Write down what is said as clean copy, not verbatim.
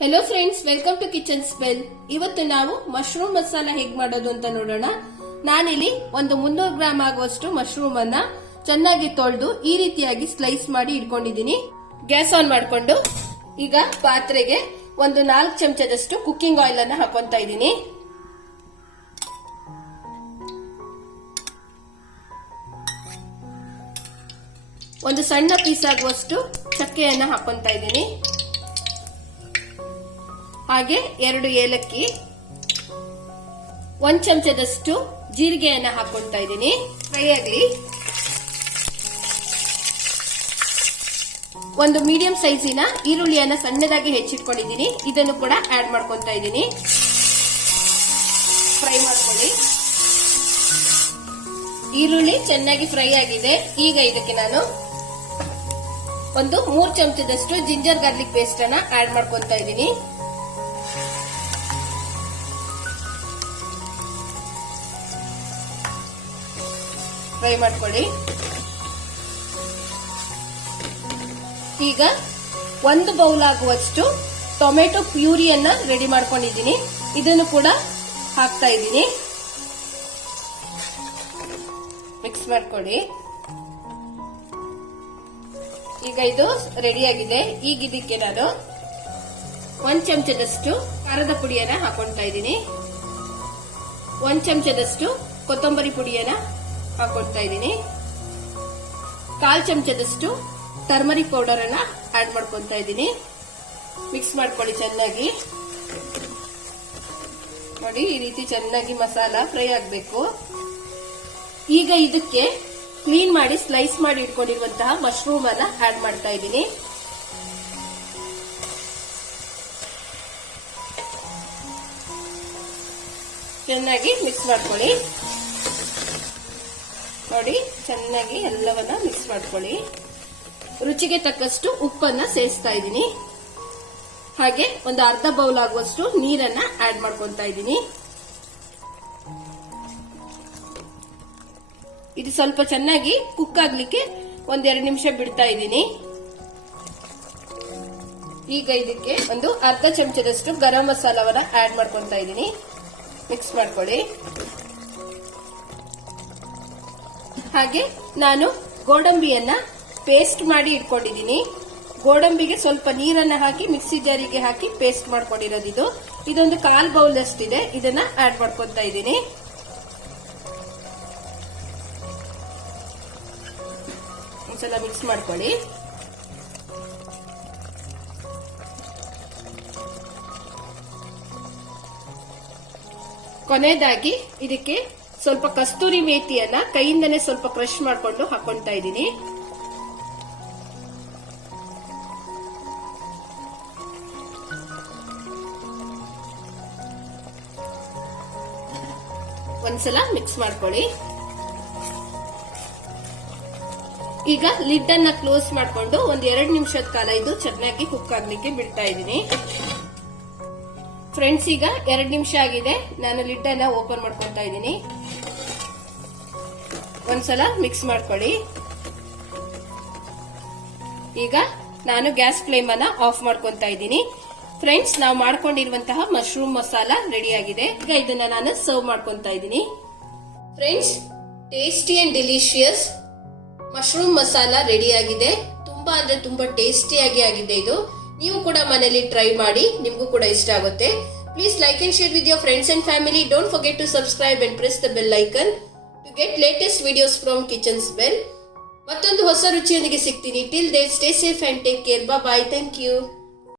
Hello friends, welcome to Kitchen Spell. ಇವತ್ತು ನಾವು mushroom masala ಹೇಗ್ ಮಾಡೋದು ಅಂತ ನೋಡೋಣ. ನಾನಿಲ್ಲಿ ಒಂದು 300 ಗ್ರಾಮ್ ಆಗುವಷ್ಟು ಮಶ್ರೂಮ್ ಅನ್ನ ಚೆನ್ನಾಗಿ ತೊಳೆದು ಈ ರೀತಿಯಾಗಿ ಸ್ಲೈಸ್ ಮಾಡಿ ಇಟ್ಕೊಂಡಿದ್ದೀನಿ. ಗ್ಯಾಸ್ ಆನ್ ಮಾಡಿಕೊಂಡು ಈಗ ಪಾತ್ರೆಗೆ ಒಂದು 4 ಚಮಚದಷ್ಟು ಕುಕ್ಕಿಂಗ್ ಆಯಿಲ್ ಅನ್ನ ಹಾಕೊಂತಾ ಇದ್ದೀನಿ. ಒಂದು ಸಣ್ಣ ಪೀಸ್ ಆಗುವಷ್ಟು ಚಕ್ಕೆಯನ್ನ ಹಾಕೊಂತಾ ಇದ್ದೀನಿ. ಹಾಗೆ 2 ಏಲಕ್ಕಿ, 1 ಚಮಚದಷ್ಟು ಜೀರಿಗೆಯನ್ನ ಹಾಕೊಂತಾ ಇದ್ದೀನಿ. ಫ್ರೈ ಆಗಲಿ. ಒಂದು ಮೀಡಿಯಂ ಸೈಜಿನ ಈರುಳ್ಳಿಯನ್ನ ಸಣ್ಣದಾಗಿ ಹೆಚ್ಚಿಟ್ಕೊಂಡಿದ್ದೀನಿ. ಇದನ್ನು ಕೂಡ ಆಡ್ ಮಾಡ್ಕೊಂತಾ ಇದ್ದೀನಿ. ಫ್ರೈ ಮಾಡ್ಕೊಳ್ಳಿ. ಈರುಳ್ಳಿ ಚೆನ್ನಾಗಿ ಫ್ರೈ ಆಗಿದೆ. ಈಗ ಇದಕ್ಕೆ ನಾನು ಒಂದು 3 ಚಮಚದಷ್ಟು ಜಿಂಜರ್ ಗಾರ್ಲಿಕ್ ಪೇಸ್ಟ್ ಅನ್ನ ಆಡ್ ಮಾಡ್ಕೊಂತಾ ಇದ್ದೀನಿ. ಫ್ರೈ ಮಾಡ್ಕೊಳ್ಳಿ. ಈಗ 1 ಬೌಲ್ ಆಗುವಷ್ಟು ಟೊಮೆಟೊ ಪ್ಯೂರಿಯನ್ನ ರೆಡಿ ಮಾಡ್ಕೊಂಡಿದ್ದೀನಿ. ಇದನ್ನು ಕೂಡ ಹಾಕ್ತಾ ಇದ್ದೀನಿ. ಮಿಕ್ಸ್ ಮಾಡ್ಕೊಳ್ಳಿ. ಈಗ ಇದು ರೆಡಿ ಆಗಿದೆ. ಈಗ ಇದಕ್ಕೆ ನಾನು 1 ಚಮಚದಷ್ಟು ಖಾರದ ಪುಡಿಯನ್ನ ಹಾಕೊಳ್ತಾ ಇದ್ದೀನಿ. 1 ಚಮಚದಷ್ಟು ಕೊತ್ತಂಬರಿ ಪುಡಿಯನ್ನ ಹಾಕೊಳ್ತಾ ಇದ್ದೀನಿ. 1/4 ಚಮಚದಷ್ಟು ಟರ್ಮರಿಕ್ ಪೌಡರ್ ಅನ್ನ ಆಡ್ ಮಾಡ್ಕೊತಾ ಇದ್ದೀನಿ. ಮಿಕ್ಸ್ ಮಾಡ್ಕೊಳ್ಳಿ ಚೆನ್ನಾಗಿ. ನೋಡಿ, ಈ ರೀತಿ ಚೆನ್ನಾಗಿ ಮಸಾಲ ಫ್ರೈ ಆಗಬೇಕು. ಈಗ ಇದಕ್ಕೆ ಕ್ಲೀನ್ ಮಾಡಿ ಸ್ಲೈಸ್ ಮಾಡಿ ಇಟ್ಕೊಂಡಿರುವಂತಹ ಮಶ್ರೂಮ್ ಅನ್ನ ಆಡ್ ಮಾಡ್ತಾ ಇದ್ದೀನಿ. ಚೆನ್ನಾಗಿ ಮಿಕ್ಸ್ ಮಾಡ್ಕೊಳ್ಳಿ. ನೋಡಿ, ಚೆನ್ನಾಗಿ ಎಲ್ಲವನ್ನ ಮಿಕ್ಸ್ ಮಾಡ್ಕೊಳ್ಳಿ. ರುಚಿಗೆ ತಕ್ಕಷ್ಟು ಉಪ್ಪನ್ನ ಸೇರಿಸ್ತಾ ಇದ್ದೀನಿ. ಹಾಗೆ ಒಂದು ಅರ್ಧ ಬೌಲ್ ಆಗುವಷ್ಟು ನೀರನ್ನ ಆಡ್ ಮಾಡ್ಕೊತಾ ಇದ್ದೀನಿ. ಇದು ಸ್ವಲ್ಪ ಚೆನ್ನಾಗಿ ಕುಕ್ ಆಗ್ಲಿಕ್ಕೆ 1-2 ನಿಮಿಷ ಬಿಡ್ತಾ ಇದ್ದೀನಿ. ಈಗ ಇದಕ್ಕೆ ಒಂದು ಅರ್ಧ ಚಮಚದಷ್ಟು ಗರಂ ಮಸಾಲವನ್ನ ಆಡ್ ಮಾಡ್ಕೊತಾ ಇದ್ದೀನಿ. ಮಿಕ್ಸ್ ಮಾಡ್ಕೊಳ್ಳಿ. ಹಾಗೆ ನಾನು ಗೋಡಂಬಿಯನ್ನ ಪೇಸ್ಟ್ ಮಾಡಿ ಇಟ್ಕೊಂಡಿದ್ದೀನಿ. ಗೋಡಂಬಿಗೆ ಸ್ವಲ್ಪ ನೀರನ್ನ ಹಾಕಿ ಮಿಕ್ಸಿ ಜಾರಿಗೆ ಹಾಕಿ ಪೇಸ್ಟ್ ಮಾಡ್ಕೊಂಡಿರೋದು. ಇದೊಂದು 1/4 ಬೌಲ್ ಅಷ್ಟಿದೆ. ಇದನ್ನ ಆಡ್ ಮಾಡ್ಕೊತಾ ಇದ್ದೀನಿ. ಒಂದ್ಸಲ ಮಿಕ್ಸ್ ಮಾಡ್ಕೊಳ್ಳಿ. ಕೊನೆಯದಾಗಿ ಇದಕ್ಕೆ ಸ್ವಲ್ಪ ಕಸ್ತೂರಿ ಮೇಥಿಯನ್ನ ಕೈಯಿಂದನೇ ಸ್ವಲ್ಪ ಕ್ರಶ್ ಮಾಡ್ಕೊಂಡು ಹಾಕೊಳ್ತಾ ಇದ್ದೀನಿ. ಒಂದ್ಸಲ ಮಿಕ್ಸ್ ಮಾಡ್ಕೊಳ್ಳಿ. ಈಗ ಲಿಡ್ ಅನ್ನ ಕ್ಲೋಸ್ ಮಾಡ್ಕೊಂಡು 1-2 ನಿಮಿಷದ ಕಾಲ ಇದು ಚೆನ್ನಾಗಿ ಕುಕ್ ಆಗ್ಲಿಕ್ಕೆ ಬಿಡ್ತಾ ಇದ್ದೀನಿ. ಫ್ರೆಂಡ್ಸ್, ಈಗ 2 ನಿಮಿಷ ಆಗಿದೆ. ನಾನು ಲಿಡ್ ಅನ್ನ ಓಪನ್ ಮಾಡ್ಕೊತಾ ಇದ್ದೀನಿ. ಒಂದ್ಸಲ ಮಿಕ್ಸ್ ಮಾಡ್ಕೊಳ್ಳಿ. ಈಗ ನಾನು ಗ್ಯಾಸ್ ಫ್ಲೇಮ್ ಅನ್ನ ಆಫ್ ಮಾಡ್ಕೊತಾ ಇದ್ದೀನಿ. ಫ್ರೆಂಡ್ಸ್, ನಾವು ಮಾಡ್ಕೊಂಡಿರುವಂತಹ ಮಶ್ರೂಮ್ ಮಸಾಲ ರೆಡಿ ಆಗಿದೆ. ಈಗ ಇದನ್ನ ನಾನು ಸರ್ವ್ ಮಾಡ್ಕೊತಾ ಇದ್ದೀನಿ. Friends, tasty and delicious mushroom masala ready ಆಗಿದೆ. ತುಂಬಾ ಅಂದ್ರೆ ತುಂಬಾ ಟೇಸ್ಟಿಯಾಗಿ ಆಗಿದೆ. ಇದು ನೀವು ಕೂಡ ಮನೆಯಲ್ಲಿ ಟ್ರೈ ಮಾಡಿ. ನಿಮಗೂ ಕೂಡ ಇಷ್ಟ ಆಗುತ್ತೆ. Please like and share with your friends and family. Don't forget to subscribe and press the bell icon to get latest videos from Kitchen Spell. ಮತ್ತೊಂದು ಹೊಸ ರುಚಿಯೊಂದಿಗೆ ಸಿಗ್ತೀನಿ. Till then stay safe and take care. Bye. Thank you.